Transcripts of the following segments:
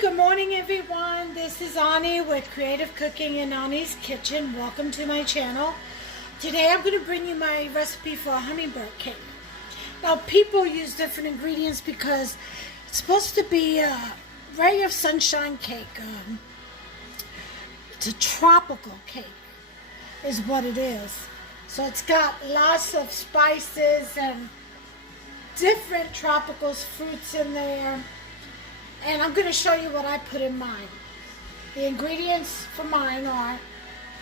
Good morning everyone. This is Ani with Creative Cooking in Ani's Kitchen. Welcome to my channel. Today I'm going to bring you my recipe for a hummingbird cake. Now people use different ingredients because it's supposed to be a ray of sunshine cake. It's a tropical cake is what it is. So it's got lots of spices and different tropical fruits in there. And I'm going to show you what I put in mine. The ingredients for mine are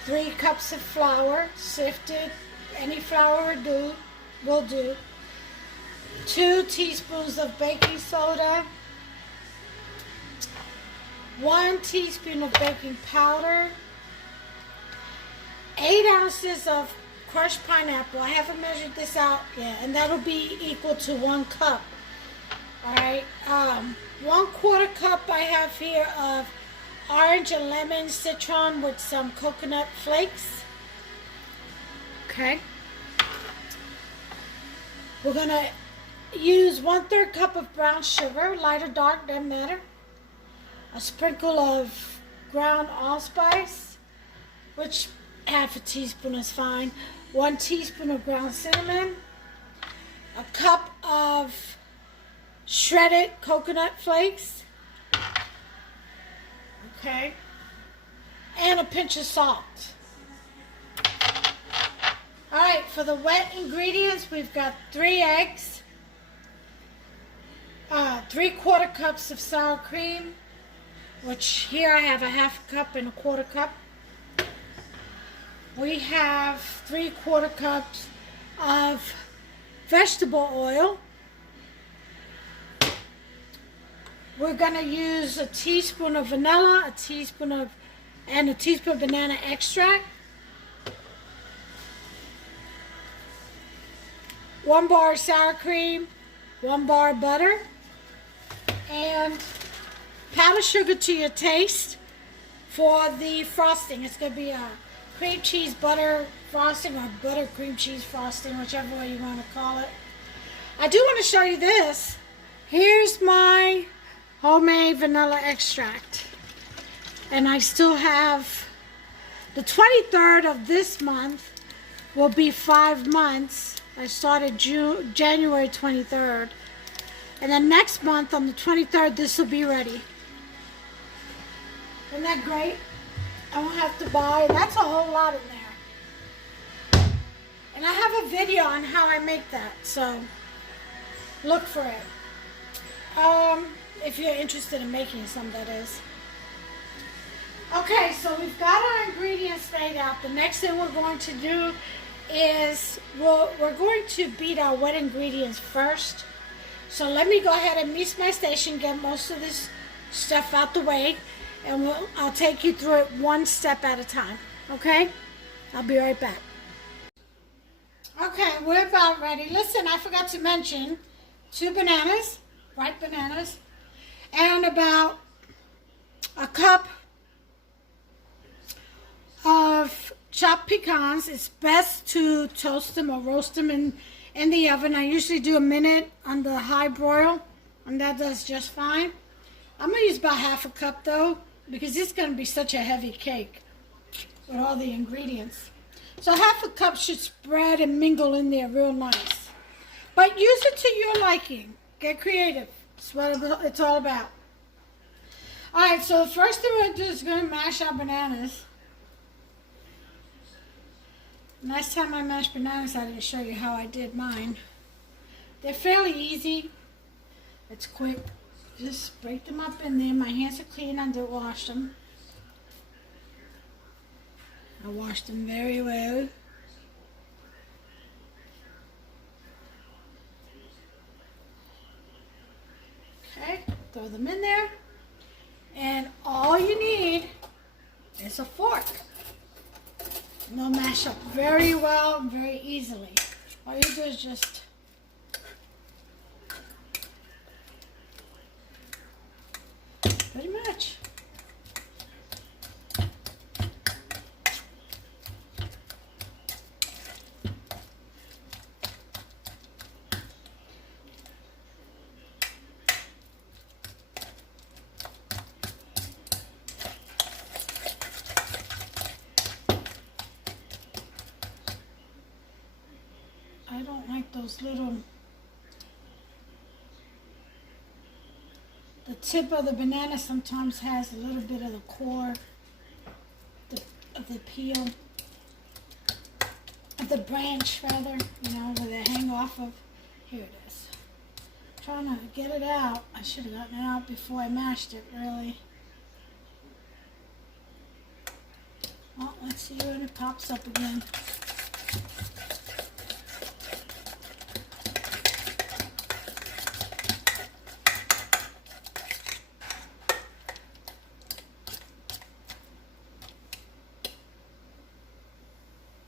3 cups of flour, sifted, any flour will do, 2 teaspoons of baking soda, 1 teaspoon of baking powder, 8 ounces of crushed pineapple. I haven't measured this out yet, and that'll be equal to 1 cup. Alright, 1/4 cup I have here of orange and lemon citron with some coconut flakes. Okay. We're going to use 1/3 cup of brown sugar, light or dark, doesn't matter. A sprinkle of ground allspice, which half a teaspoon is fine. 1 teaspoon of ground cinnamon. A cup of shredded coconut flakes, okay, and a pinch of salt. Alright, for the wet ingredients, we've got 3 eggs, 3/4 cups of sour cream, which here I have a half cup and a 1/4 cup. We have 3/4 cups of vegetable oil. We're going to use a teaspoon of vanilla, a teaspoon of banana extract, 1 bar of sour cream, 1 bar of butter, and powdered sugar to your taste for the frosting. It's going to be a cream cheese butter frosting or butter cream cheese frosting, whichever way you want to call it. I do want to show you this. Here's my homemade vanilla extract, and I still have the 23rd of this month will be 5 months. I started January 23rd, and then next month on the 23rd this will be ready. Isn't that great? I won't have to buy. That's a whole lot in there, and I have a video on how I make that, so look for it. If you're interested in making some, that is. Okay, so we've got our ingredients laid out. The next thing we're going to do is we're going to beat our wet ingredients first. So let me go ahead and meet my station, get most of this stuff out the way, and I'll take you through it one step at a time. Okay? I'll be right back. Okay, we're about ready. Listen, I forgot to mention 2 bananas, ripe bananas, and about a cup of chopped pecans. It's best to toast them or roast them in the oven. I usually do a minute on the high broil, and that does just fine. I'm going to use about half a cup though, because it's going to be such a heavy cake with all the ingredients. So half a cup should spread and mingle in there real nice. But use it to your liking. Get creative. That's what it's all about. Alright, so the first thing we're going to do is going to mash our bananas. Last time I mashed bananas, I didn't show you how I did mine. They're fairly easy. It's quick. Just break them up in there. My hands are clean. I did wash them. I washed them very well. Okay, throw them in there, and all you need is a fork. And they'll mash up very well and very easily. All you do is just pretty much. I don't like those little, the tip of the banana sometimes has a little bit of the core, of the peel, of the branch rather, you know, where they hang off of. Here it is. Trying to get it out. I should have gotten it out before I mashed it, really. Well, let's see when it pops up again.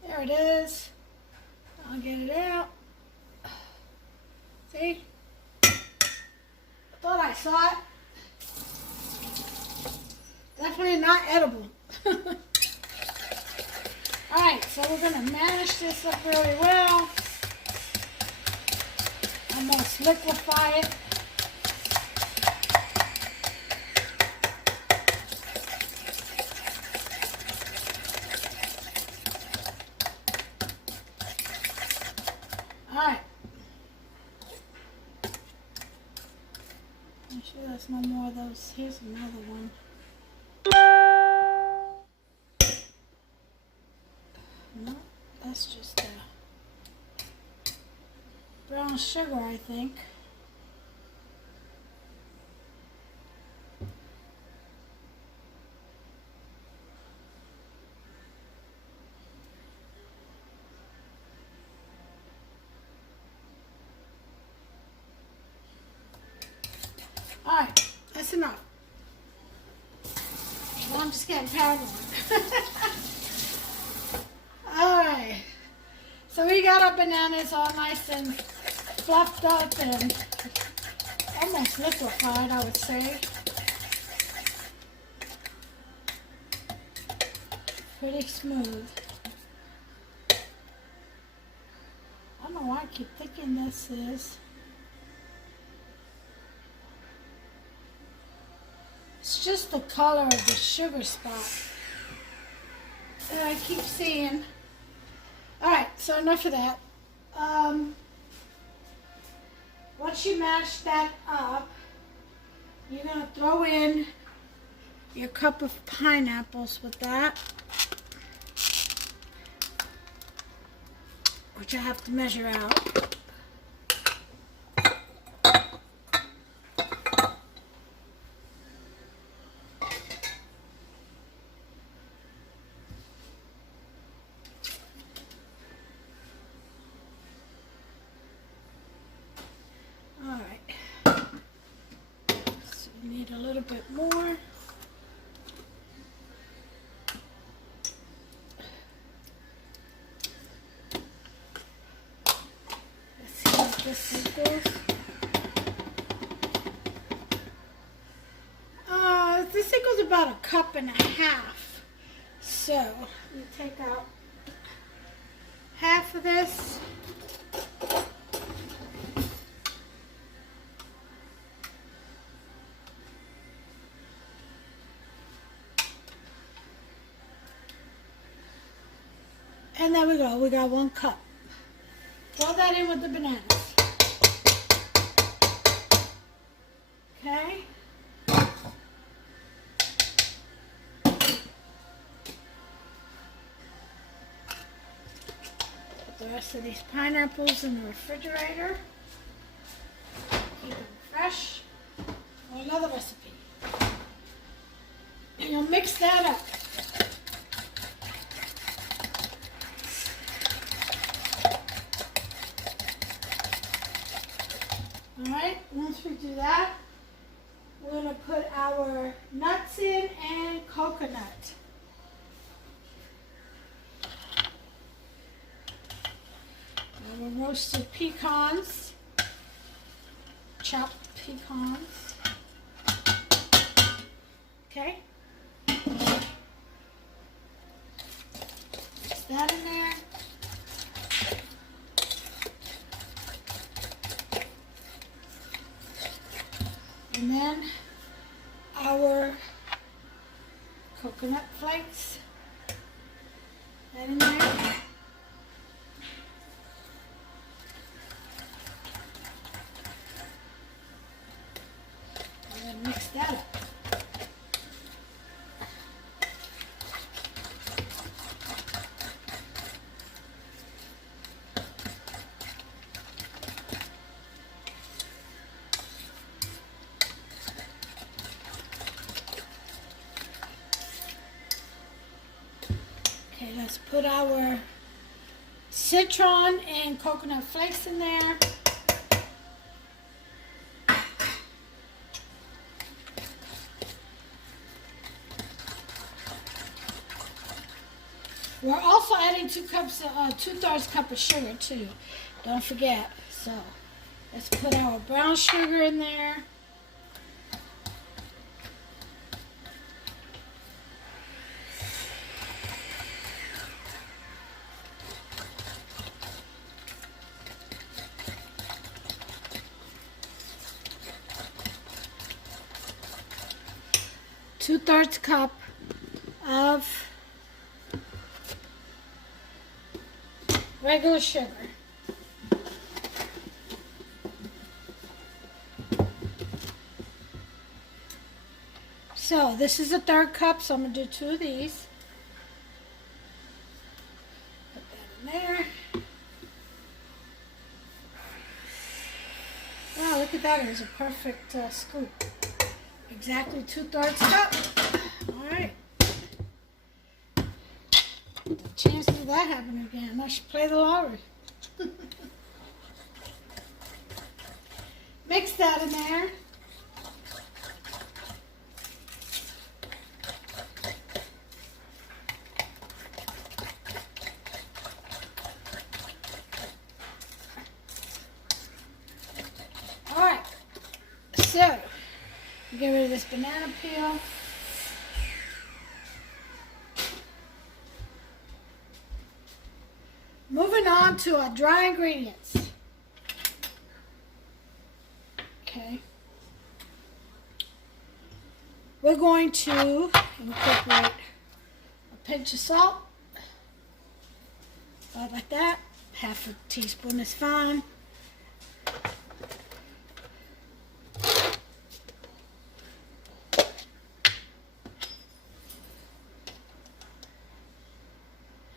There it is. I'll get it out. See? I thought I saw it. Definitely not edible. Alright, so we're going to mash this up really well. Almost liquefy it. Alright. Make sure there's no more of those. Here's another one. No, that's just brown sugar, I think. Alright, that's enough. Well, I'm just getting paranoid. Alright, so we got our bananas all nice and fluffed up and almost liquefied, I would say. Pretty smooth. I don't know why I keep thinking this is. It's just the color of the sugar spot that I keep seeing. Alright, so enough of that. Once you mash that up, you're going to throw in your cup of pineapples with that, which I have to measure out. Need a little bit more. Let's see if this equals. This equals about a cup and a half. So you take out half of this. And there we go, we got 1 cup. Throw that in with the bananas. Okay? Put the rest of these pineapples in the refrigerator. Keep them fresh. For another recipe. And you'll mix that up. Alright, once we do that, we're going to put our nuts in and coconut. Our roasted pecans, chopped pecans. Okay. Mix that in there. And then our coconut flakes, that in there. Let's put our citron and coconut flakes in there. We're also adding 2/3 cup of sugar too. Don't forget. So let's put our brown sugar in there. Two-thirds cup of regular sugar. So this is a 1/3 cup, so I'm going to do 2 of these. Put that in there. Wow, look at that. It was a perfect scoop. Exactly 2/3 cup. Alright. The chances of that happening again. I should play the lottery. Mix that in there. Alright. So, get rid of this banana peel. Moving on to our dry ingredients. Okay. We're going to incorporate a pinch of salt. About like that. 1/2 teaspoon is fine.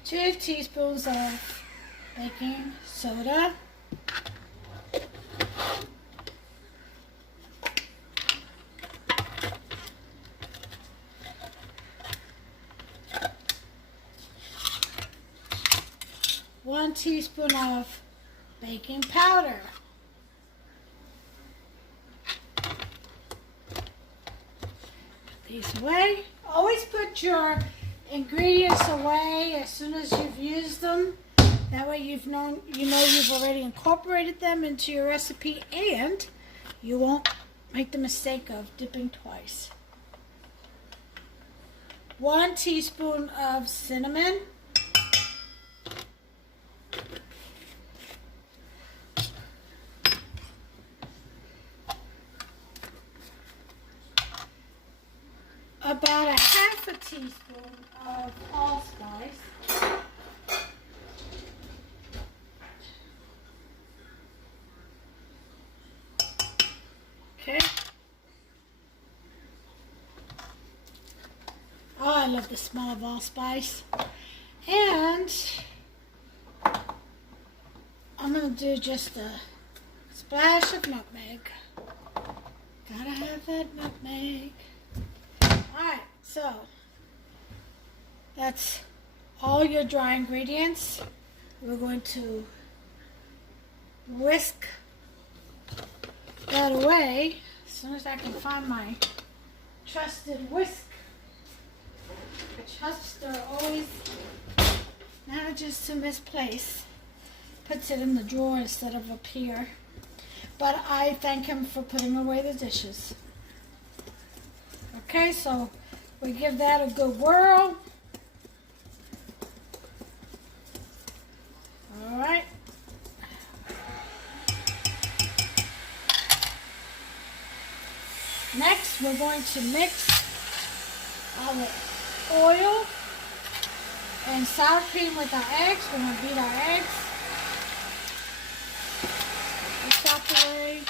Two teaspoons of baking soda. One teaspoon of baking powder. Put these away. Always put your ingredients away as soon as you've used them. That way you know you've already incorporated them into your recipe, and you won't make the mistake of dipping twice. 1 teaspoon of cinnamon. About 1/2 teaspoon of allspice. Okay. Oh, I love the smell of allspice. And I'm going to do just a splash of nutmeg. Gotta have that nutmeg. Alright, so that's all your dry ingredients. We're going to whisk that away as soon as I can find my trusted whisk. The Chuster always manages to misplace, puts it in the drawer instead of up here. But I thank him for putting away the dishes. Okay, so we give that a good whirl. All right. Next, we're going to mix our oil and sour cream with our eggs. We're going to beat our eggs. This out the way.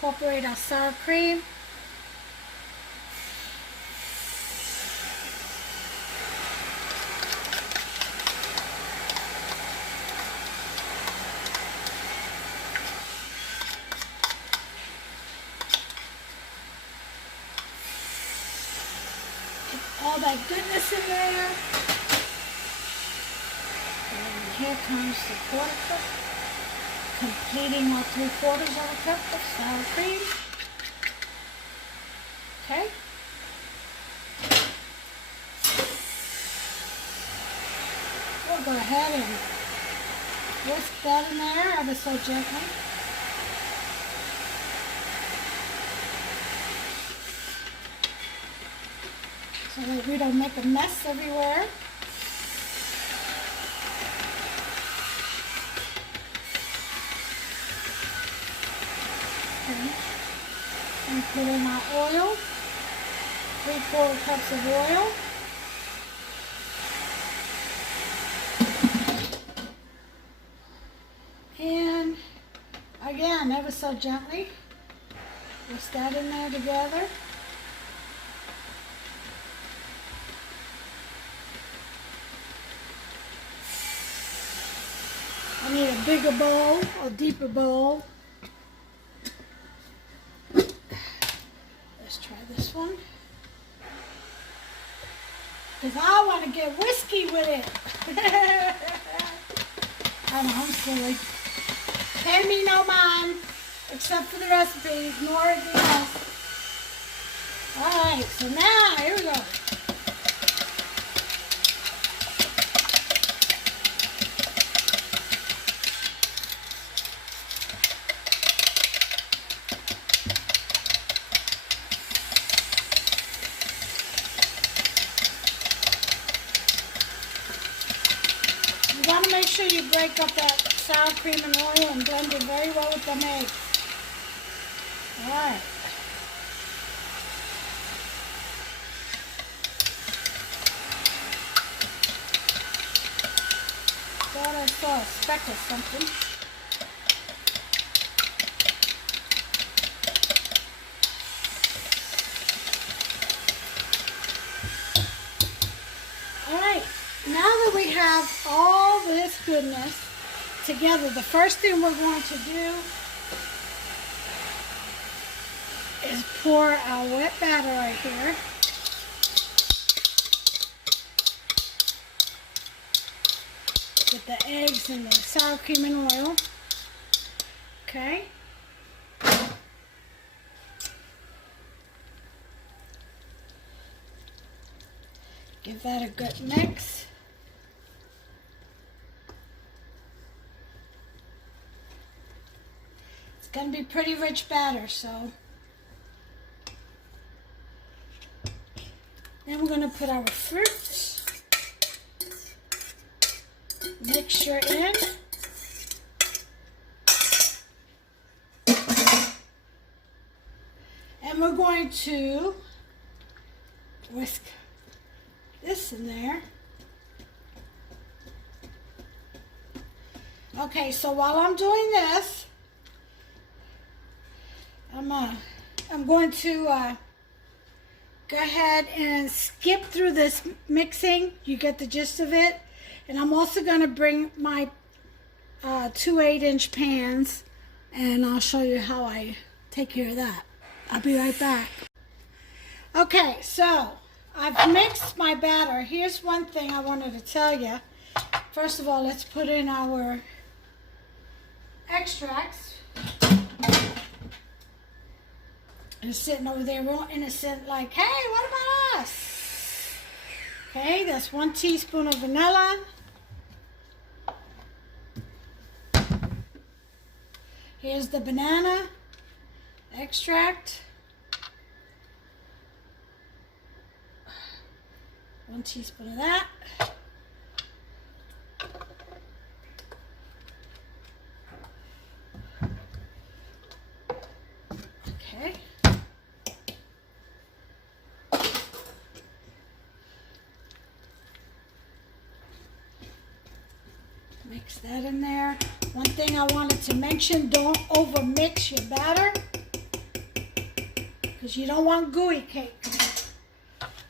Incorporate our sour cream. Get all that goodness in there. And here comes the quarter cup, completing our 3/4 of a cup of sour cream. Okay. We'll go ahead and whisk that in there ever so gently. So that we don't make a mess everywhere. Okay. And put in our oil, 3/4 cups of oil. And again, ever so gently, whisk that in there together. I need a bigger bowl, a deeper bowl. Let's try this one. Because I want to get whiskey with it. I know, I'm silly. Pay me no mind, except for the recipe. Ignore everything else. Alright, so now, here we go. You want to make sure you break up that sour cream and oil and blend it very well with the eggs. Alright. Thought I saw a speck of something. Alright, now that we have all this goodness together, the first thing we're going to do is pour our wet batter right here. With the eggs and the sour cream and oil. Okay. Give that a good mix. It's going to be pretty rich batter, so. Then we're going to put our fruits, mixture in. And we're going to whisk this in there. Okay, so while I'm doing this, I'm going to go ahead and skip through this mixing. You get the gist of it. And I'm also going to bring my 2 8-inch pans, and I'll show you how I take care of that. I'll be right back. Okay, so I've mixed my batter. Here's one thing I wanted to tell you. First of all, let's put in our extracts. And sitting over there real innocent, like, hey, what about us? Okay, that's 1 teaspoon of vanilla. Here's the banana extract. 1 teaspoon of that. Okay. Mix that in there. One thing I wanted to mention, don't over mix your batter because you don't want gooey cake.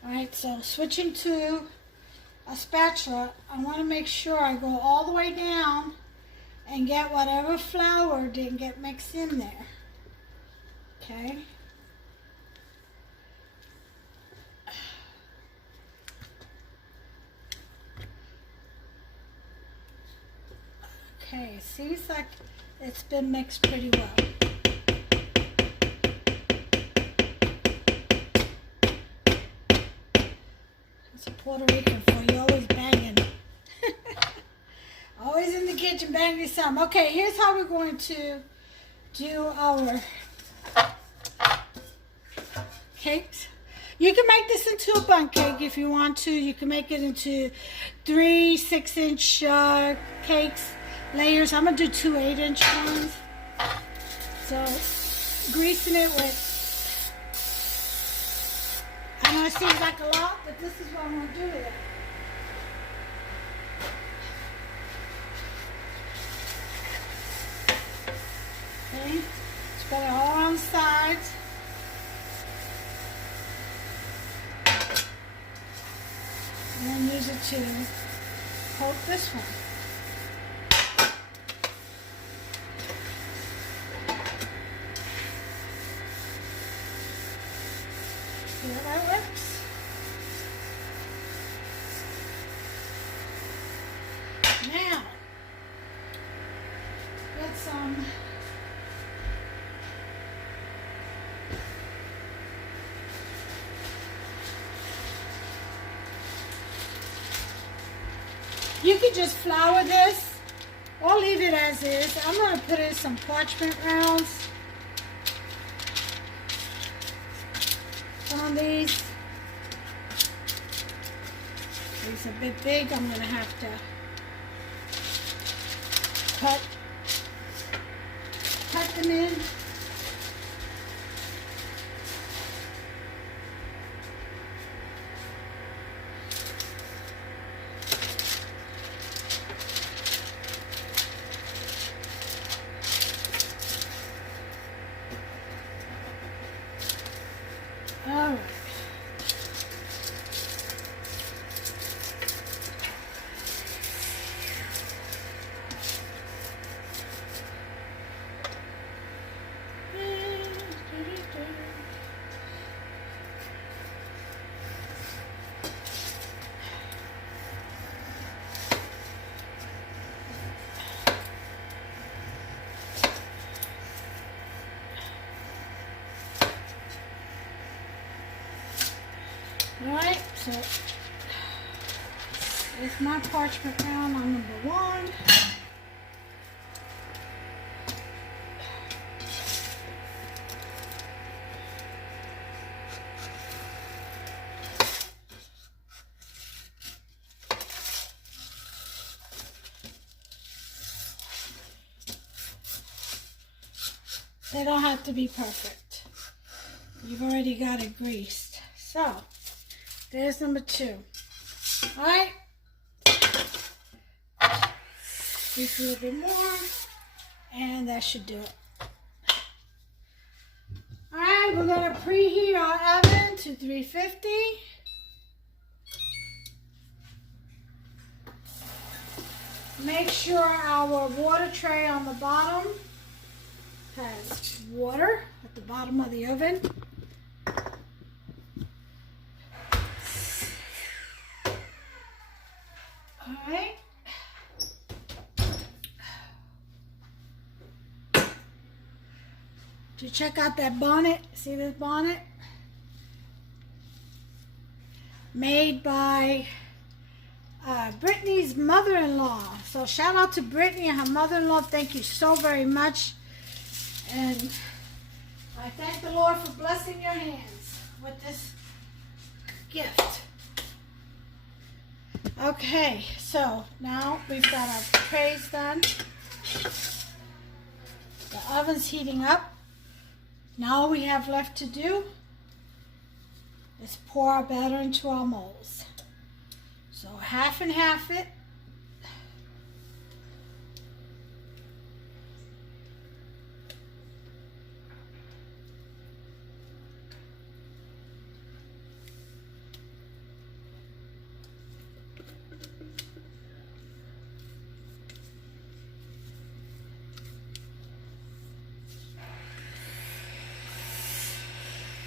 Alright, so switching to a spatula, I want to make sure I go all the way down and get whatever flour didn't get mixed in there. Okay. Okay, it seems like it's been mixed pretty well. It's a Puerto Rican for you, always banging. Always in the kitchen banging something. Okay, here's how we're going to do our cakes. You can make this into a bundt cake if you want to. You can make it into 3 6-inch cakes, layers. I'm going to do 2 8-inch ones. So, greasing it with, I know it seems like a lot, but this is what I'm going to do with it. Okay, spread it all on the sides. And then use it to coat this one. See how that works? Now, get some you can just flour this or leave it as is. I'm going to put in some parchment rounds on these. These are a bit big. I'm going to have to cut them in. All right. Alright, so it's my parchment round on number 1. They don't have to be perfect. You've already got it greased. So, there's number 2. Alright. Grease a little bit more. And that should do it. Alright, we're going to preheat our oven to 350. Make sure our water tray on the bottom has water at the bottom of the oven. Alright. To check out that bonnet, see this bonnet? Made by Brittany's mother-in-law. So shout out to Brittany and her mother-in-law. Thank you so very much. And I thank the Lord for blessing your hands with this gift. Okay, so now we've got our trays done. The oven's heating up. Now all we have left to do is pour our batter into our molds. So half and half it.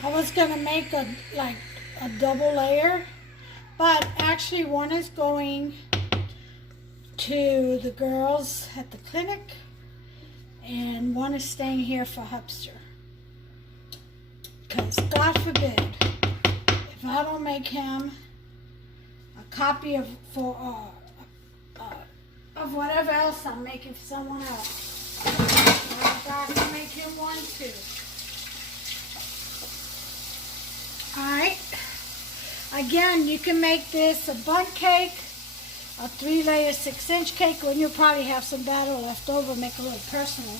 I was gonna make a double layer, but actually one is going to the girls at the clinic, and one is staying here for Hubster. Because God forbid, if I don't make him a copy of whatever else I'm making for someone else, God can make him one too. Alright. Again, you can make this a bundt cake, a 3-layer 6-inch cake, when you'll probably have some batter left over, make a little personal.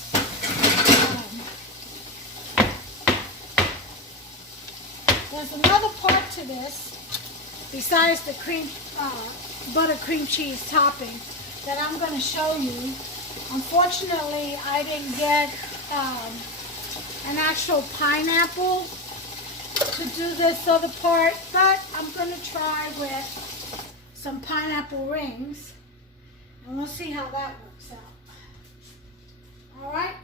There's another part to this, besides the butter cream cheese topping, that I'm going to show you. Unfortunately, I didn't get an actual pineapple to do this other part, but I'm going to try with some pineapple rings, and we'll see how that works out. Alright?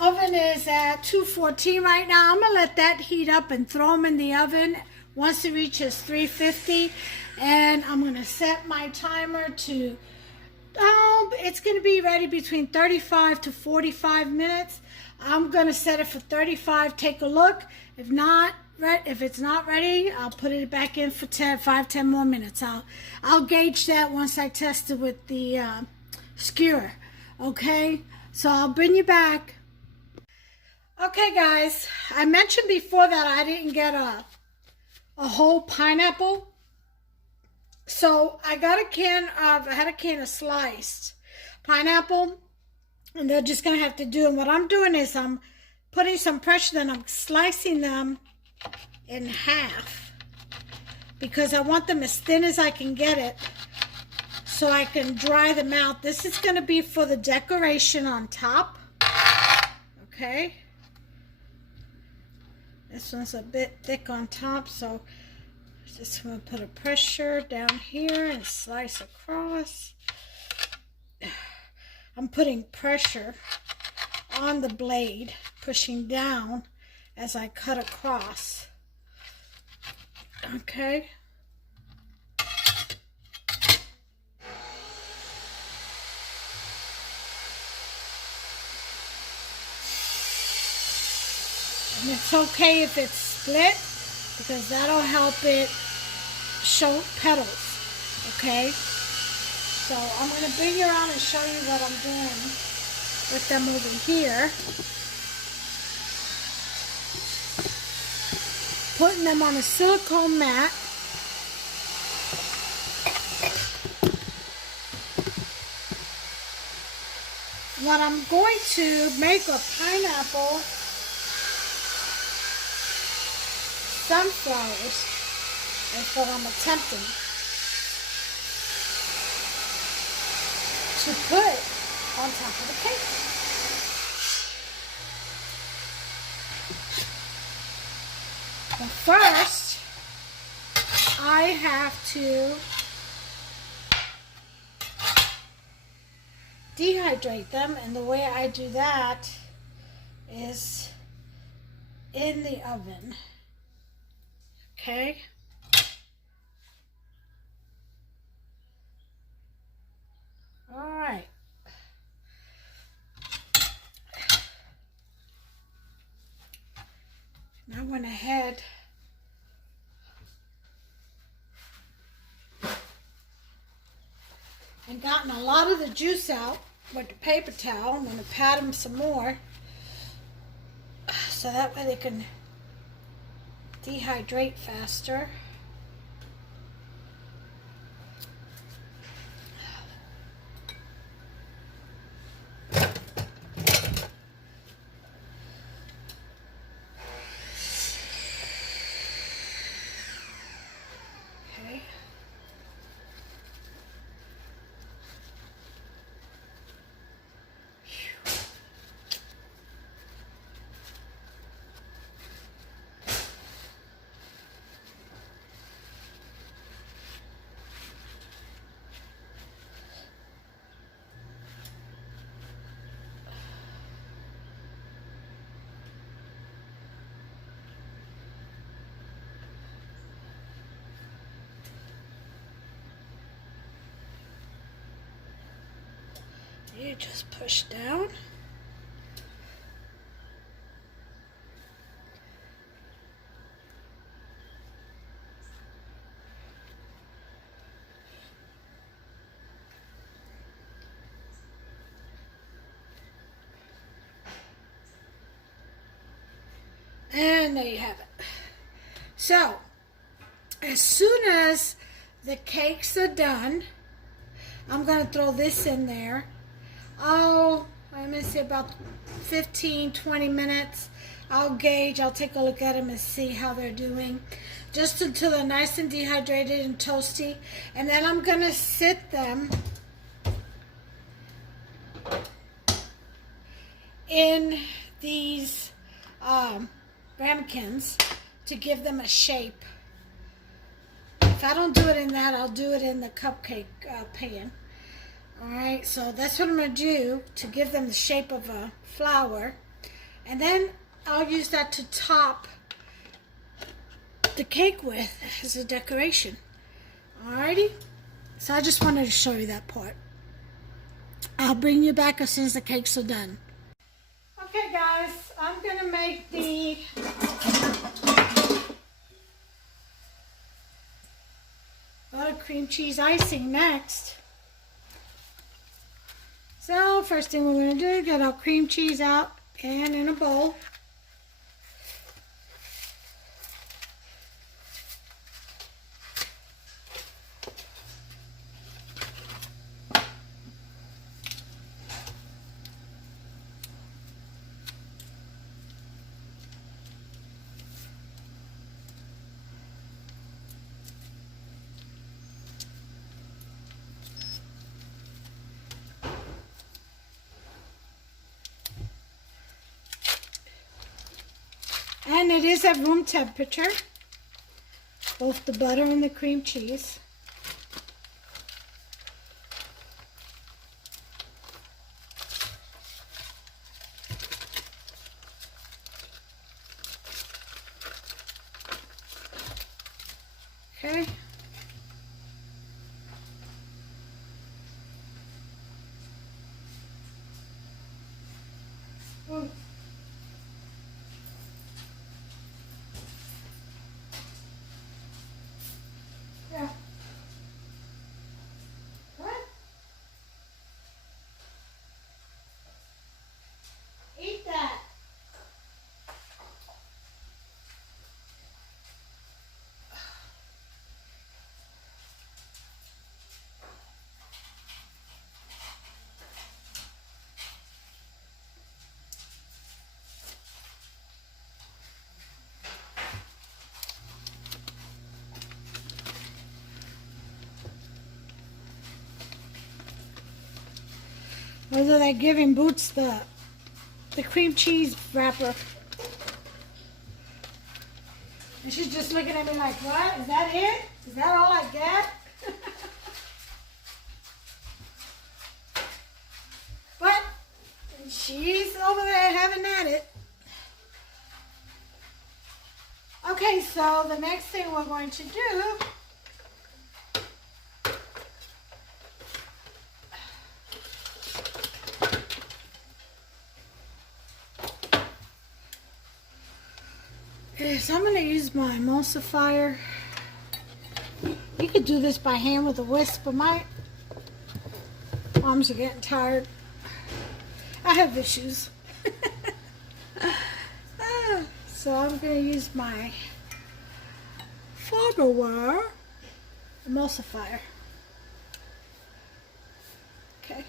Oven is at 214 right now. I'm going to let that heat up and throw them in the oven once it reaches 350, and I'm going to set my timer to, it's going to be ready between 35 to 45 minutes. I'm going to set it for 35, take a look. If it's not ready, I'll put it back in for 5-10 more minutes. I'll gauge that once I test it with the skewer. Okay, so I'll bring you back. Okay guys, I mentioned before that I didn't get a whole pineapple. So I got I had a can of sliced pineapple, and they're just gonna have to do. And what I'm doing is I'm putting some pressure, then I'm slicing them in half because I want them as thin as I can get it so I can dry them out. This is gonna be for the decoration on top. Okay. This one's a bit thick on top, so just going to put a pressure down here and slice across. I'm putting pressure on the blade, pushing down as I cut across. Okay. And it's okay if it's split, because that'll help it show petals. Okay, so I'm going to bring you around and show you what I'm doing with them over here. Putting them on a silicone mat. What I'm going to make a pineapple sunflowers is what I'm attempting to put on top of the cake. But first, I have to dehydrate them, and the way I do that is in the oven. Okay. All right. I went ahead and gotten a lot of the juice out with the paper towel. I'm going to pat them some more so that way they can dehydrate faster. Okay. You just push down. And there you have it. So, as soon as the cakes are done, I'm going to throw this in there. Oh, let me see, about 15-20 minutes. I'll gauge, I'll take a look at them and see how they're doing. Just until they're nice and dehydrated and toasty. And then I'm going to sit them in these ramekins to give them a shape. If I don't do it in that, I'll do it in the cupcake pan. Alright, so that's what I'm going to do to give them the shape of a flower. And then I'll use that to top the cake with as a decoration. Alrighty? So I just wanted to show you that part. I'll bring you back as soon as the cakes are done. Okay guys, I'm going to make the buttercream cheese icing next. So first thing we're going to do, get our cream cheese out and in a bowl. And it is at room temperature, both the butter and the cream cheese. Okay. Ooh. Yeah. What? Eat that. Whether they're giving Boots the cream cheese wrapper. And she's just looking at me like, what? Is that it? Is that all I get? But she's over there having at it. Okay, so the next thing we're going to do is I'm going to use my emulsifier. You could do this by hand with a whisk, but my arms are getting tired. I have issues. So I'm going to use my fiber wire emulsifier. Okay.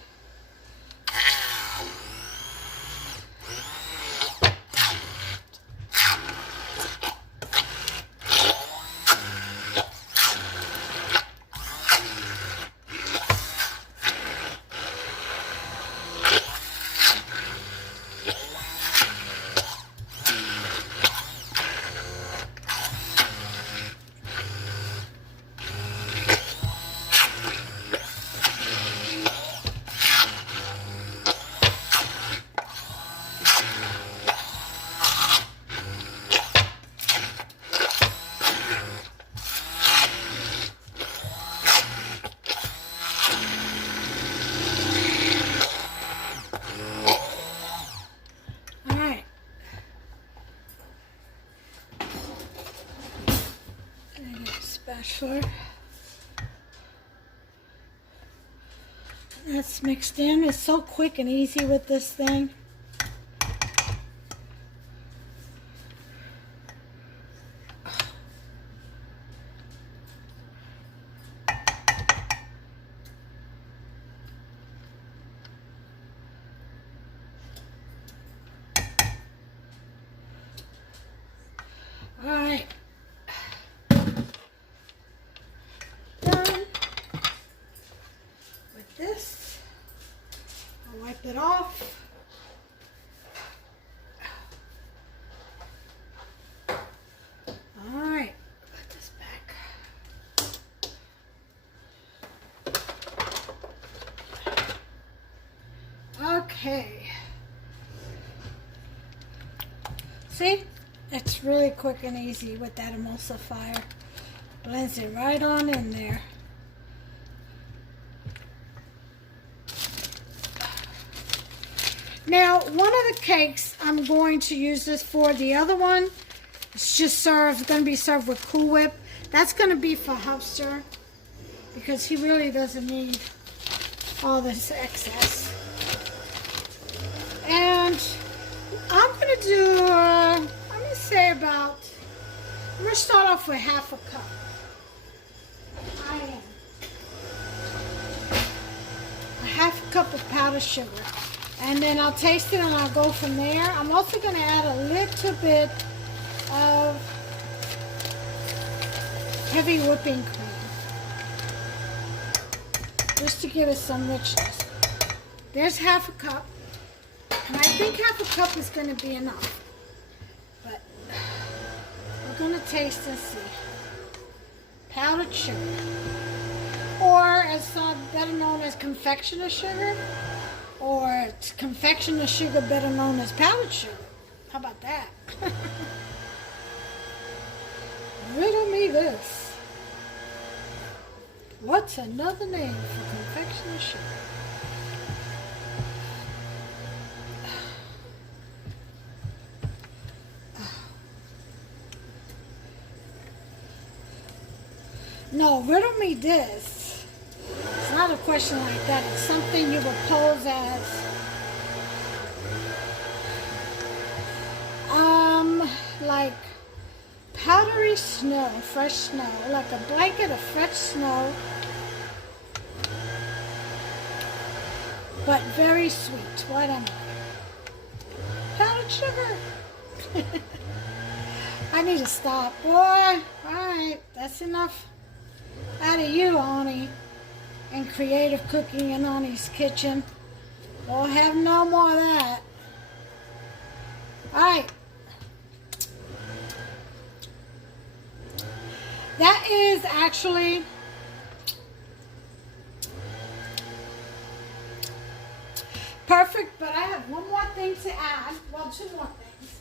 spatula. That's mixed in. It's so quick and easy with this thing. Alright. Done with this. I'll wipe it off. Alright, put this back. Okay. See? It's really quick and easy with that emulsifier. Blends it right on in there. Now, one of the cakes I'm going to use this for. The other one, it's just going to be served with Cool Whip. That's going to be for Hufster because he really doesn't need all this excess. And I'm going to do, I'm going to start off with half a cup. A half a cup of powdered sugar. And then I'll taste it and I'll go from there. I'm also going to add a little bit of heavy whipping cream. Just to give it some richness. There's half a cup. And I think half a cup is going to be enough. But we're going to taste and see. Powdered sugar. Or as better known as confectioner sugar. Or it's confectioner sugar better known as powdered sugar. How about that? Riddle me this. What's another name for confectioner sugar? No, riddle me this. It's not a question like that. It's something you would pose as like powdery snow, fresh snow, like a blanket of fresh snow, but very sweet. What am I? Powdered sugar. I need to stop, boy. All right, that's enough out of you, Ani, and creative cooking in Ani's kitchen. We'll have no more of that. All right. That is actually perfect, but I have one more thing to add. Well, two more things.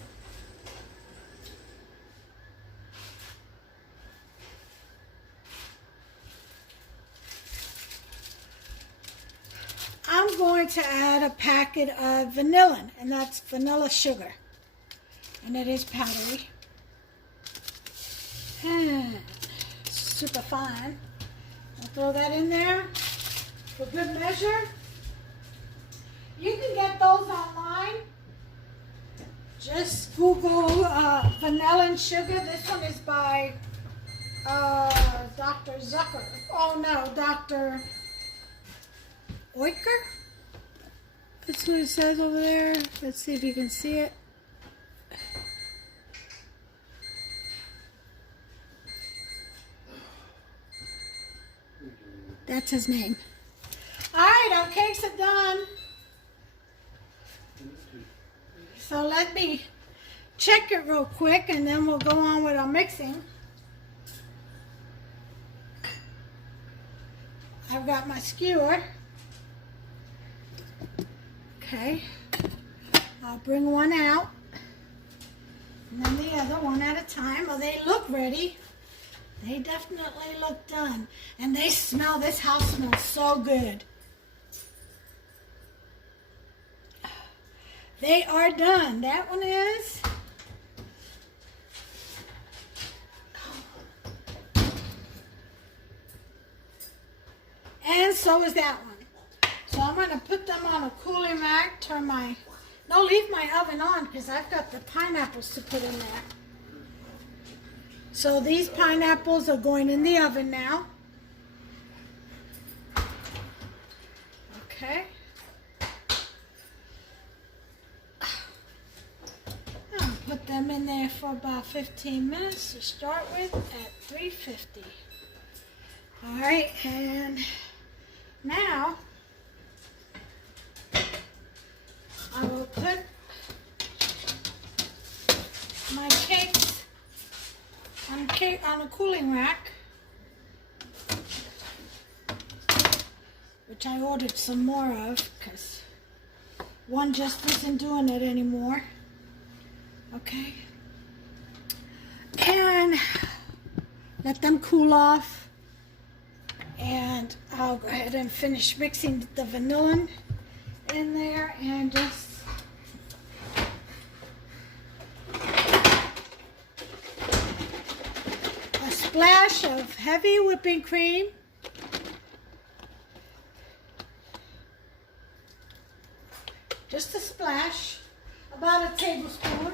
I'm going to add a packet of vanillin, and that's vanilla sugar. And it is powdery. And super fine. I'll throw that in there for good measure. You can get those online. Just Google vanillin sugar. This one is by Dr. Zucker. Oh no, Dr. Oyker? That's what it says over there. Let's see if you can see it. That's his name. Alright, our cakes are done. So let me check it real quick and then we'll go on with our mixing. I've got my skewer. Okay. I'll bring one out. And then the other one at a time. Oh, they look ready. They definitely look done. And they smell, this house smells so good. They are done. That one is. so is that one. So I'm going to put them on a cooling rack, leave my oven on because I've got the pineapples to put in there. So these pineapples are going in the oven now. Okay. I'll put them in there for about 15 minutes to start with at 350. All right, and now I will put my cakes on a cooling rack, which I ordered some more of because one just isn't doing it anymore. Okay, and let them cool off, and I'll go ahead and finish mixing the vanilla in there and just a splash of heavy whipping cream. Just a splash, about a tablespoon.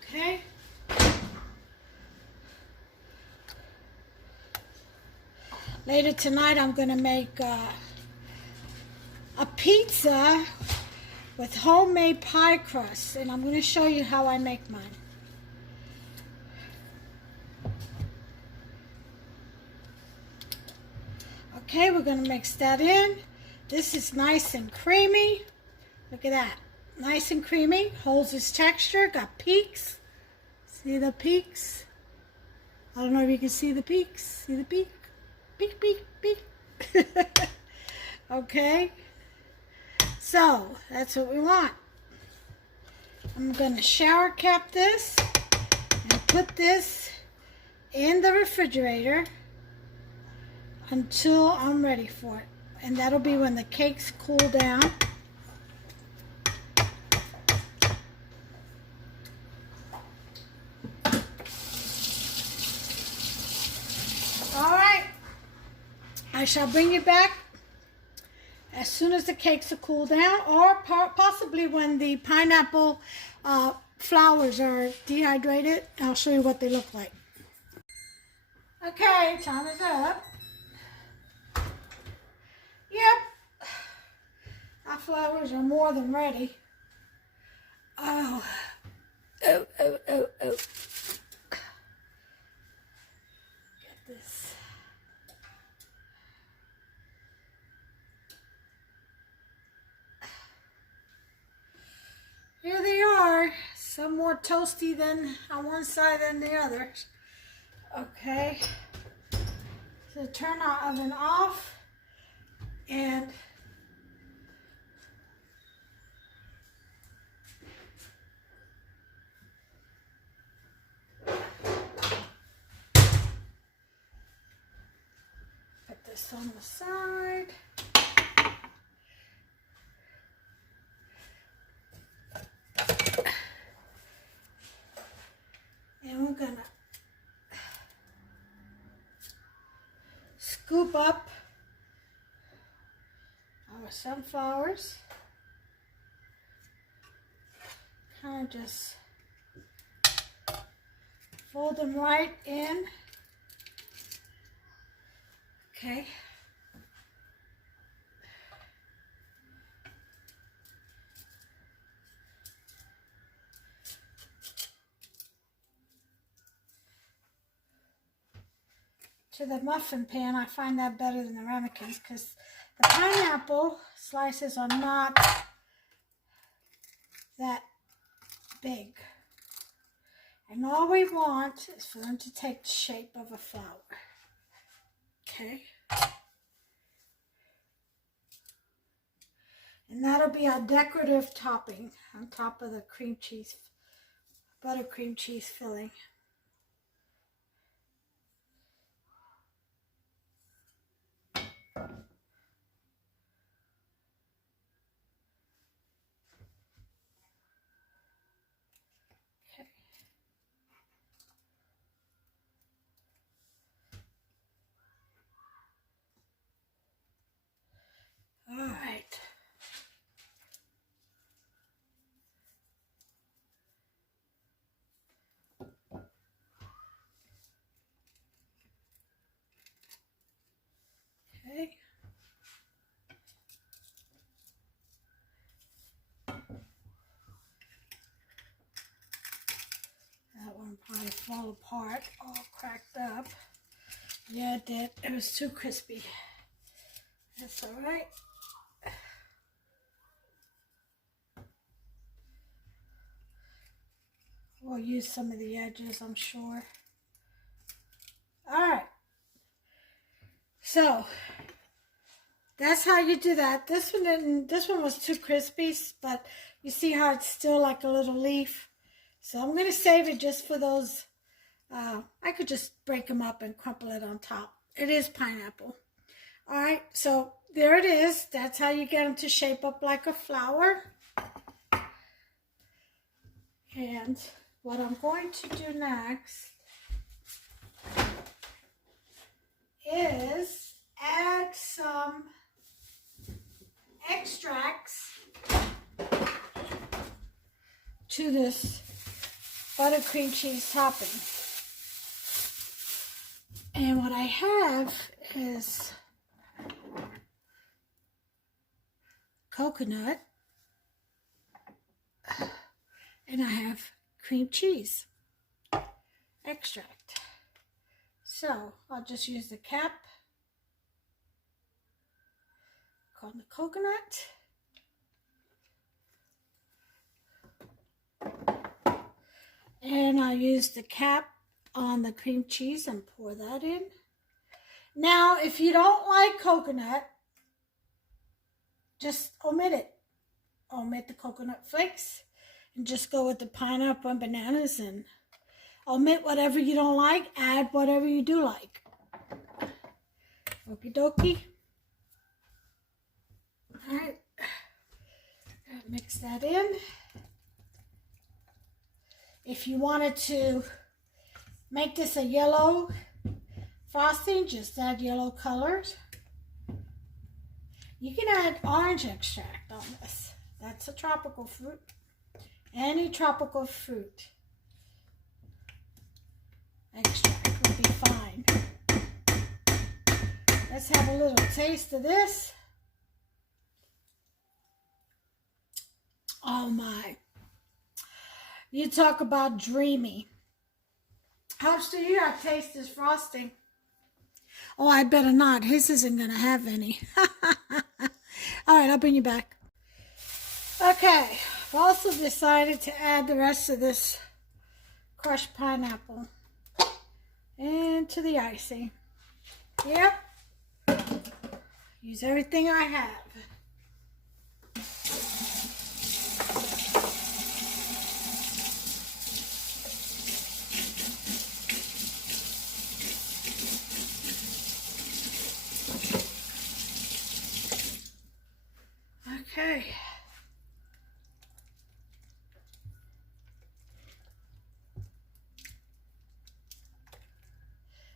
Okay. Later tonight I'm going to make a pizza with homemade pie crust, and I'm going to show you how I make mine. Okay, we're going to mix that in. This is nice and creamy. Look at that. Nice and creamy. Holds its texture. Got peaks. See the peaks? I don't know if you can see the peaks. See the peak? Peek, peek, peek. Okay. So, that's what we want. I'm going to shower cap this and put this in the refrigerator until I'm ready for it. And that'll be when the cakes cool down. Alright, I shall bring you back as soon as the cakes are cooled down, or possibly when the pineapple flowers are dehydrated. I'll show you what they look like. Okay, time is up. Yep, our flowers are more than ready. Oh, oh, oh, oh, oh. Get this. Here they are. Some more toasty than on one side than the other. Okay. So turn our oven off and put this on the side. And we're gonna scoop up our sunflowers. Kind of just fold them right in. Okay. To the muffin pan, I find that better than the ramekins because the pineapple slices are not that big. And all we want is for them to take the shape of a flower. Okay. And that'll be our decorative topping on top of the cream cheese, buttercream cheese filling. Okay. That one probably fall apart, all cracked up. Yeah, it did. It was too crispy. That's all right. We'll use some of the edges, I'm sure. All right. So that's how you do that. This one didn't. This one was too crispy, but you see how it's still like a little leaf. So I'm gonna save it just for those. I could just break them up and crumple it on top. It is pineapple. All right. So there it is. That's how you get them to shape up like a flower. And what I'm going to do next is add some extracts to this buttercream cheese topping. And what I have is coconut, and I have cream cheese extract. So I'll just use the cap on the coconut. And I'll use the cap on the cream cheese and pour that in. Now, if you don't like coconut, just omit it. Omit the coconut flakes and just go with the pineapple and bananas, and omit whatever you don't like, add whatever you do like. Okie dokie. All right, mix that in. If you wanted to make this a yellow frosting, just add yellow colors. You can add orange extract on this. That's a tropical fruit. Any tropical fruit extract would be fine. Let's have a little taste of this. Oh my. You talk about dreamy. Hops, do you have taste this frosting? Oh, I better not. His isn't going to have any. All right, I'll bring you back. Okay, I've also decided to add the rest of this crushed pineapple into the icing. Yep. Use everything I have. Okay.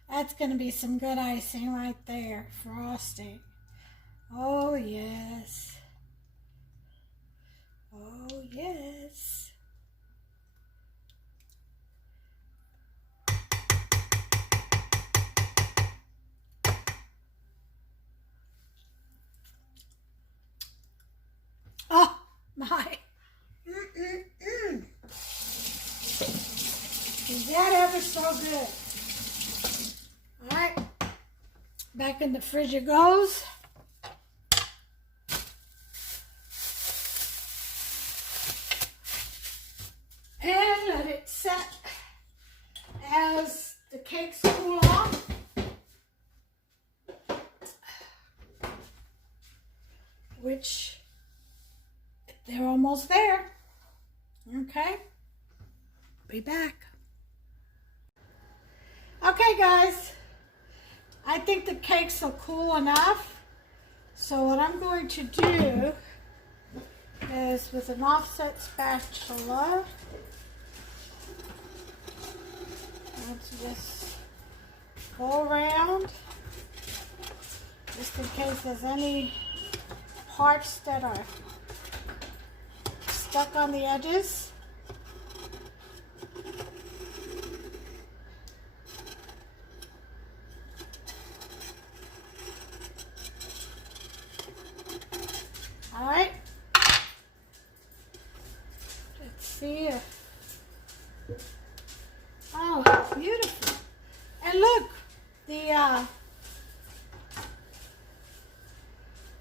That's going to be some good icing right there. Frosting. Oh, yes. Oh, yes. Oh, my. Is that ever so good? All right. Back in the fridge it goes. And let it set as the cakes cool off. Which, they're almost there. Okay. Be back. Okay, guys. I think the cakes are cool enough. So what I'm going to do is, with an offset spatula, let's just go around, just in case there's any parts that are stuck on the edges. See it. Oh, beautiful. And look, the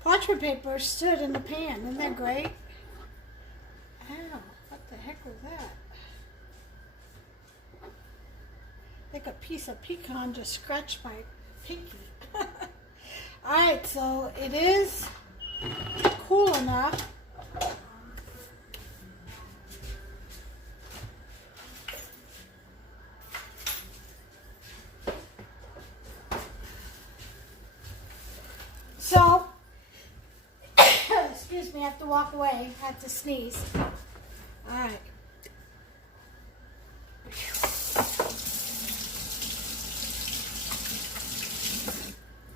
parchment paper stood in the pan. Isn't that great? Ow, what the heck was that? I think a piece of pecan just scratched my pinky. Alright, so it is cool enough. So, excuse me, I have to walk away. I have to sneeze. Alright.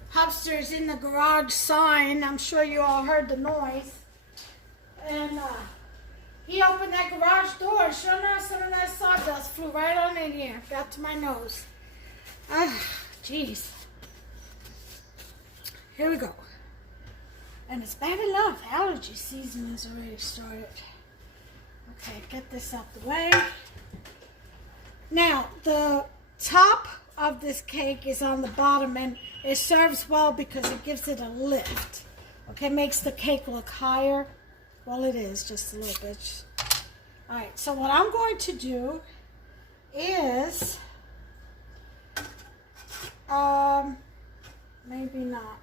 Hubster's in the garage sign. I'm sure you all heard the noise. And he opened that garage door, and sure enough, some of that sawdust flew right on in here. Got to my nose. Ah, jeez. Here we go. And it's bad enough. Allergy season has already started. Okay, get this out the way. Now, the top of this cake is on the bottom, and it serves well because it gives it a lift. Okay, makes the cake look higher. Well, it is just a little bit. All right, so what I'm going to do is, maybe not.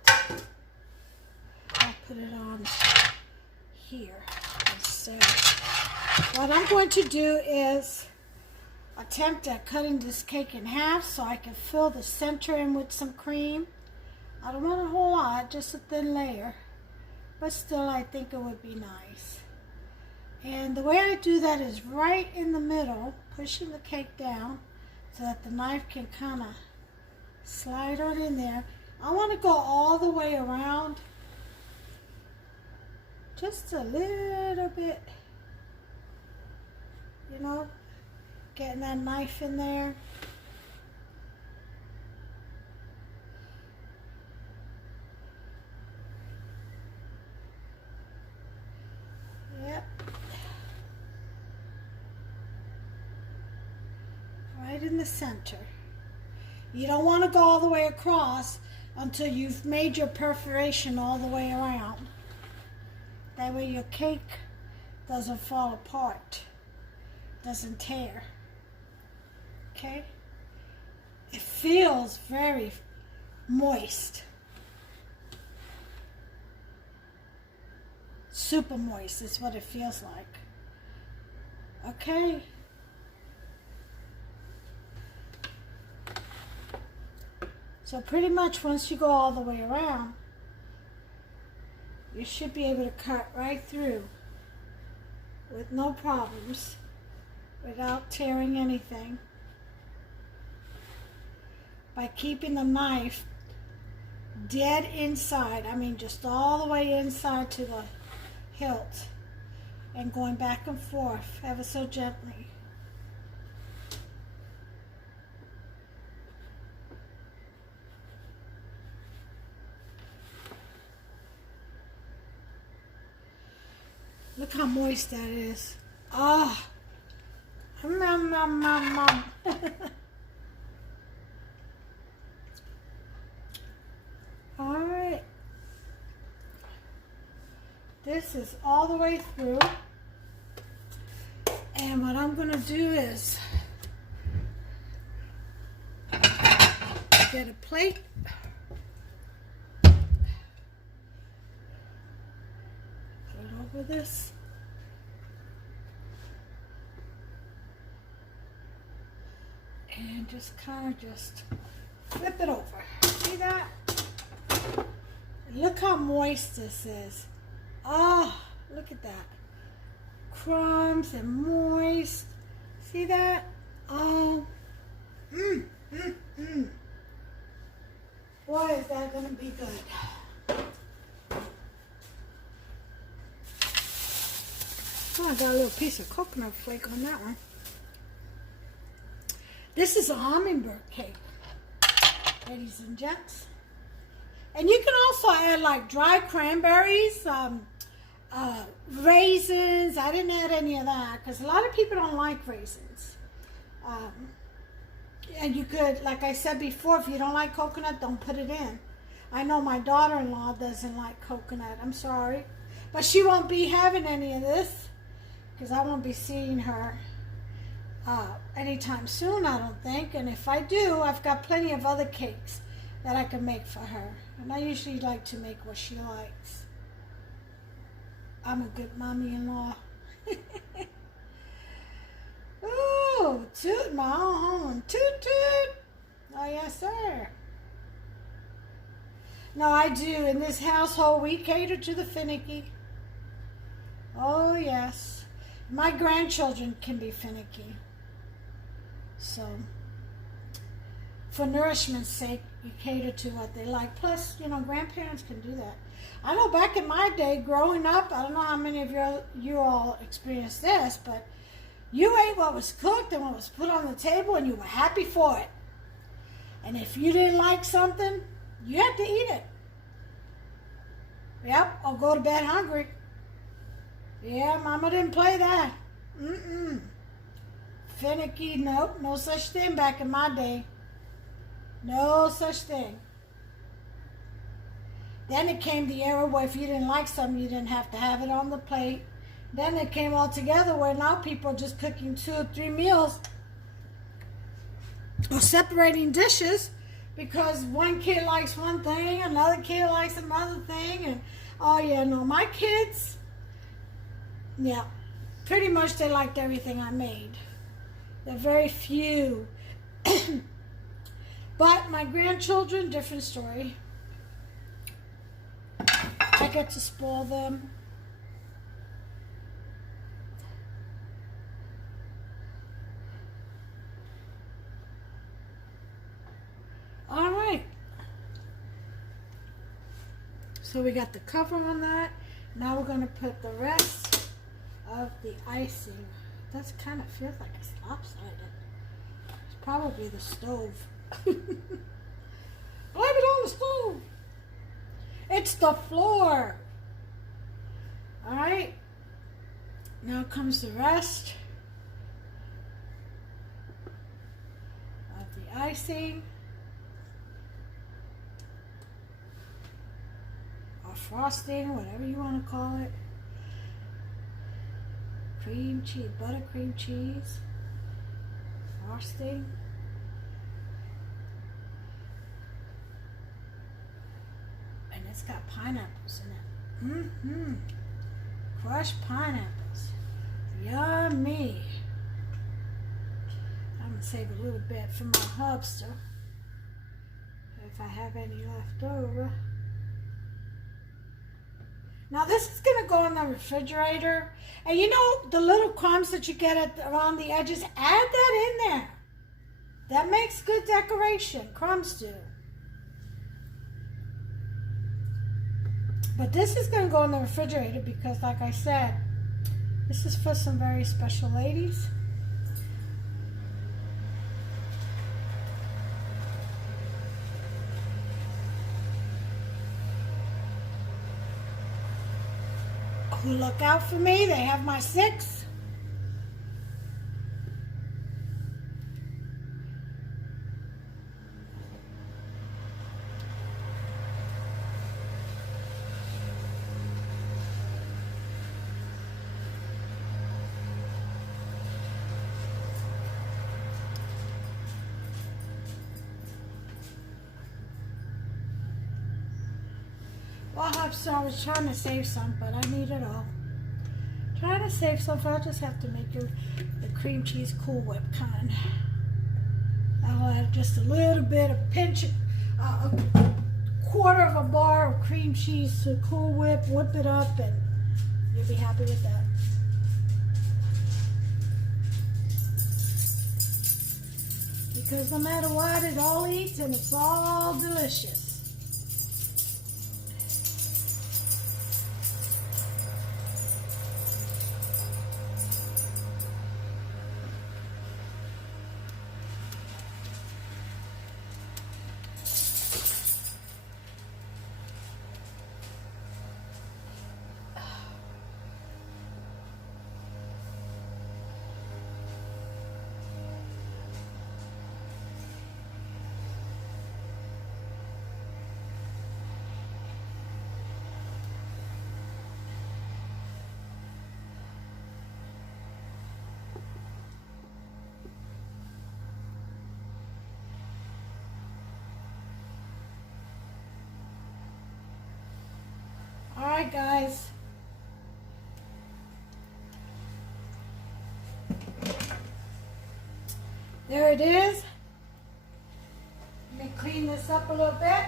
I'll put it on here instead. What I'm going to do is attempt at cutting this cake in half so I can fill the center in with some cream. I don't want a whole lot, just a thin layer, but still I think it would be nice. And the way I do that is right in the middle, pushing the cake down so that the knife can kind of slide on in there. I want to go all the way around, just a little bit, you know, getting that knife in there. Yep. Right in the center. You don't want to go all the way across until you've made your perforation all the way around. That way your cake doesn't fall apart, doesn't tear. Okay? It feels very moist. Super moist is what it feels like. Okay? So pretty much once you go all the way around, you should be able to cut right through with no problems, without tearing anything, by keeping the knife dead inside. I mean, just all the way inside to the hilt, and going back and forth ever so gently. Look how moist that is. Ah, oh. All right. This is all the way through. And what I'm going to do is get a plate. Over this, and just kind of just flip it over. See that? Look how moist this is. Oh, look at that. Crumbs and moist. See that? Oh, Boy, is that going to be good. Oh, I got a little piece of coconut flake on that one. This is a hummingbird cake, ladies and gents. And you can also add like dried cranberries, Raisins. I didn't add any of that because a lot of people don't like raisins. And you could, like I said before, if you don't like coconut, don't put it in. I know my daughter-in-law doesn't like coconut. I'm sorry. But she won't be having any of this because I won't be seeing her anytime soon, I don't think. And if I do, I've got plenty of other cakes that I can make for her. And I usually like to make what she likes. I'm a good mommy-in-law. Ooh, toot my own horn. Toot toot. Oh, yes, sir. No, I do. In this household, we cater to the finicky. Oh, yes. My grandchildren can be finicky. So, for nourishment's sake, you cater to what they like. Plus, you know, grandparents can do that. I know back in my day, growing up, I don't know how many of you all experienced this, but you ate what was cooked and what was put on the table, and you were happy for it. And if you didn't like something, you had to eat it. Yep, or go to bed hungry. Yeah, Mama didn't play that. Finicky, nope, no such thing back in my day. No such thing. Then it came the era where if you didn't like something, you didn't have to have it on the plate. Then it came all together where now people are just cooking 2 or 3 meals or separating dishes because one kid likes one thing, another kid likes another thing, and oh yeah, no, my kids, yeah, pretty much they liked everything I made. There are very few. But my grandchildren, different story. I get to spoil them. All right. So we got the cover on that. Now we're going to put the rest of the icing. That kind of feels like it's lopsided. It's probably the stove. Blame it on the stove. It's the floor. All right. Now comes the rest of the icing. Or frosting, whatever you want to call it. Cream cheese, buttercream cheese. Frosting. And it's got pineapples in it. Crushed pineapples. Yummy. I'm going to save a little bit for my hubster. If I have any left over. Now this is going to go in the refrigerator. And you know the little crumbs that you get around the edges? Add that in there. That makes good decoration. Crumbs do. But this is going to go in the refrigerator because, like I said, this is for some very special ladies. Who look out for me. They have my 6. Well, so I was trying to save some, but I need it all. Trying to save some, so I'll just have to make the cream cheese Cool Whip kind. I'll add just a little bit, a pinch, a quarter of a bar of cream cheese to Cool Whip, whip it up, and you'll be happy with that. Because no matter what, it all eats and it's all delicious. right, guys. There it is. Let me clean this up a little bit.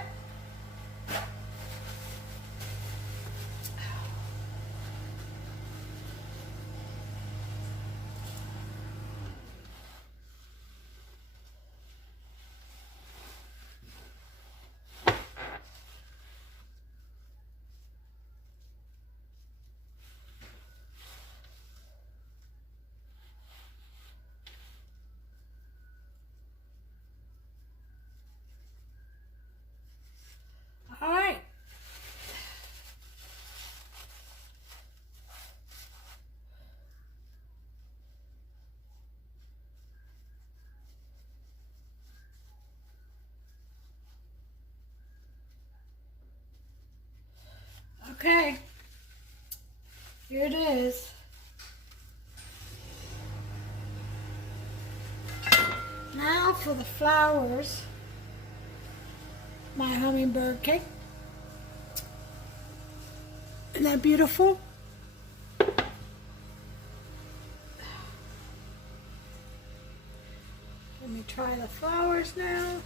All right. Okay. Here it is. Now for the flowers. My hummingbird cake. Isn't that beautiful? Let me try the flowers now.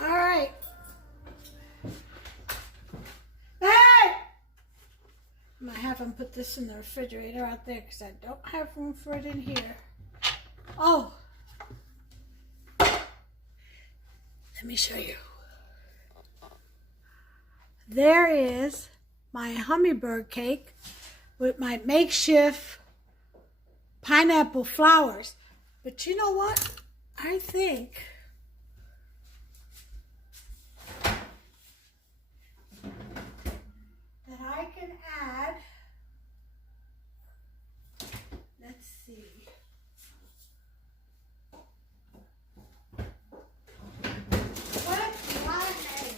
All right. Hey! I'm gonna have them put this in the refrigerator out there because I don't have room for it in here. Oh, let me show you. There is my hummingbird cake with my makeshift pineapple flowers. But you know what? I think that I can add, let's see. What do I add?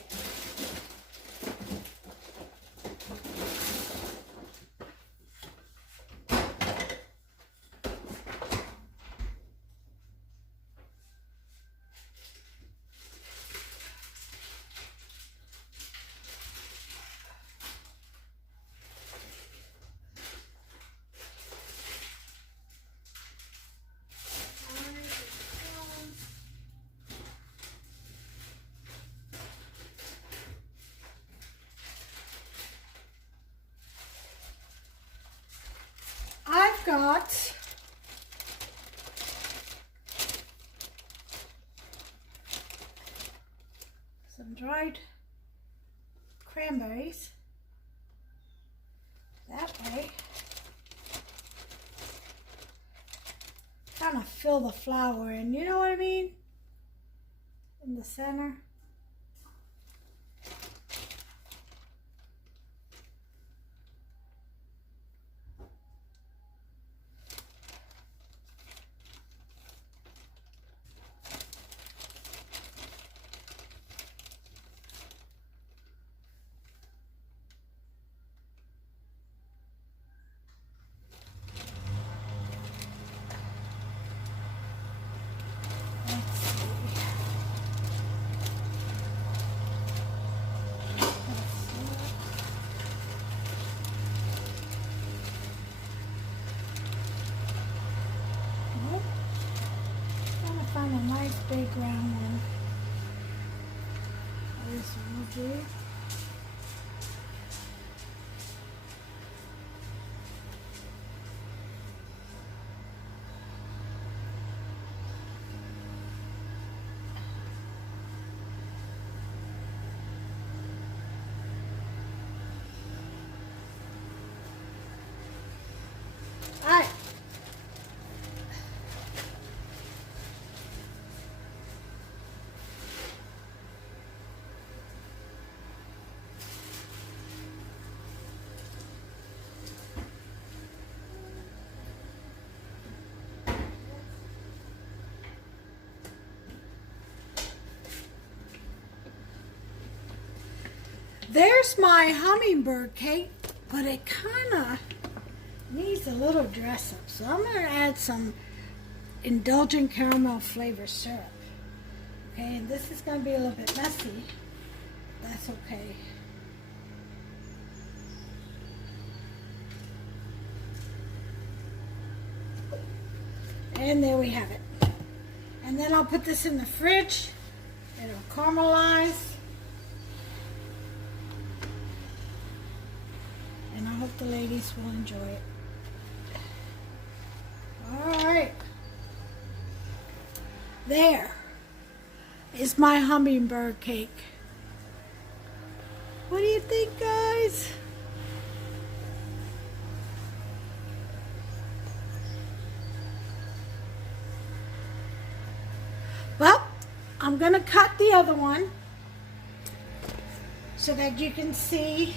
I've got some dried cranberries that way. kind of fill the flower in. You know what I mean? In the center. Find a nice big round one. This one will do. All right. There's my hummingbird cake, but it kind of needs a little dress up. So I'm going to add some indulgent caramel flavor syrup. Okay, and this is going to be a little bit messy. That's okay. And there we have it. And then I'll put this in the fridge. It'll caramelize. And I hope the ladies will enjoy it. Alright. There is my hummingbird cake. What do you think, guys? Well, I'm going to cut the other one so that you can see.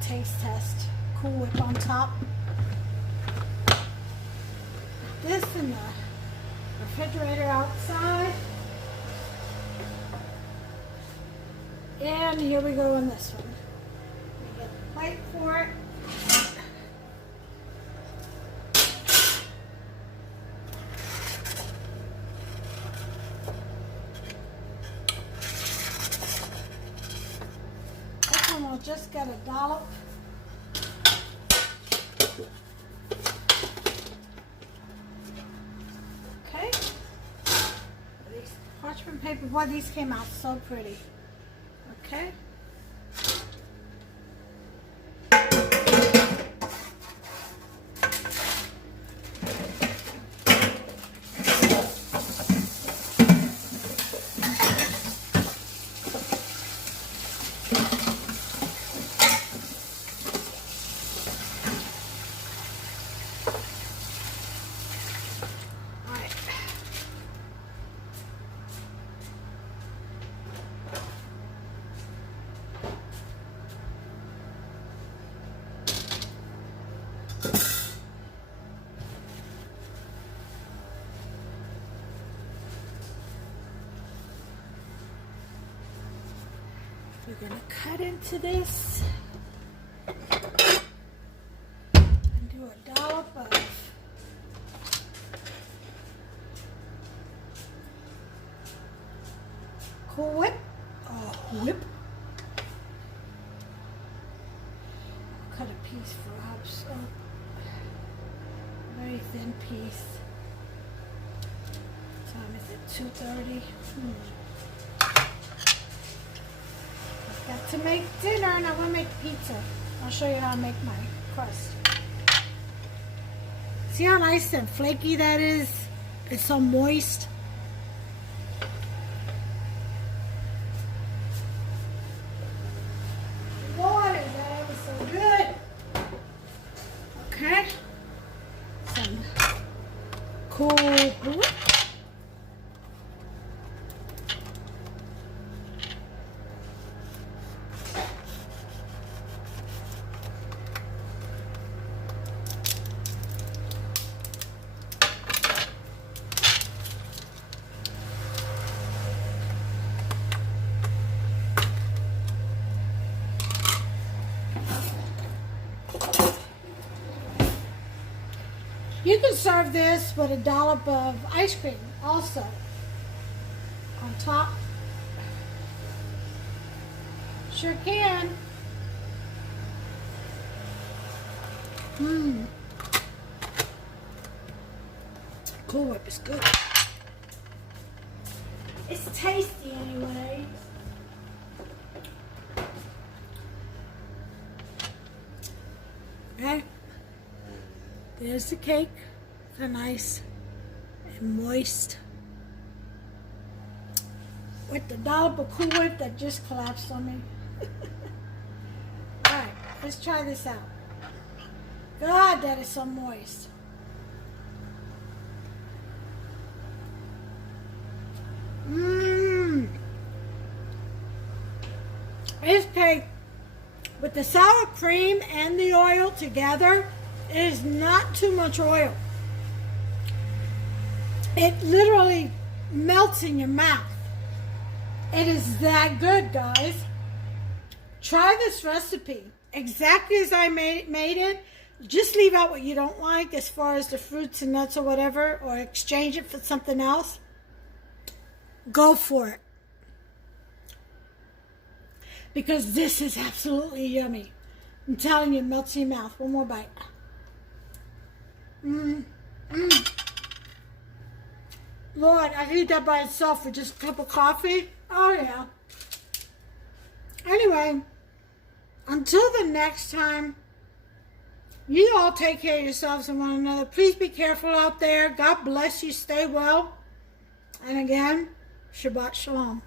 Taste test. Cool Whip on top. This in the refrigerator outside. And here we go on this one. We get the plate for it. This one will just get a dollop. Okay. These parchment paper, boy, these came out so pretty. Okay. We're going to cut into this and do a dollop of Cool Whip. Whip. I'll cut a piece for Hobbs. Very thin piece. What time is it? 2:30. Got to make dinner, and I want to make pizza. I'll show you how to make my crust. See how nice and flaky that is? It's so moist. Water, that was so good. Cool Whip. You can serve this with a dollop of ice cream also on top. Sure can. Cool Whip is good. It's tasty anyways. Okay. There's the cake. They're nice and moist. With the dollop of Cool Whip that just collapsed on me. Alright, let's try this out. God, that is so moist. This cake with the sour cream and the oil together is not too much oil. It literally melts in your mouth. It is that good, guys. Try this recipe exactly as I made it. Just leave out what you don't like as far as the fruits and nuts or whatever, or exchange it for something else. Go for it. Because this is absolutely yummy. I'm telling you, it melts in your mouth. One more bite. Lord, I could eat that by itself with just a cup of coffee. Oh, yeah. Anyway, until the next time, you all take care of yourselves and one another. Please be careful out there. God bless you. Stay well. And again, Shabbat Shalom.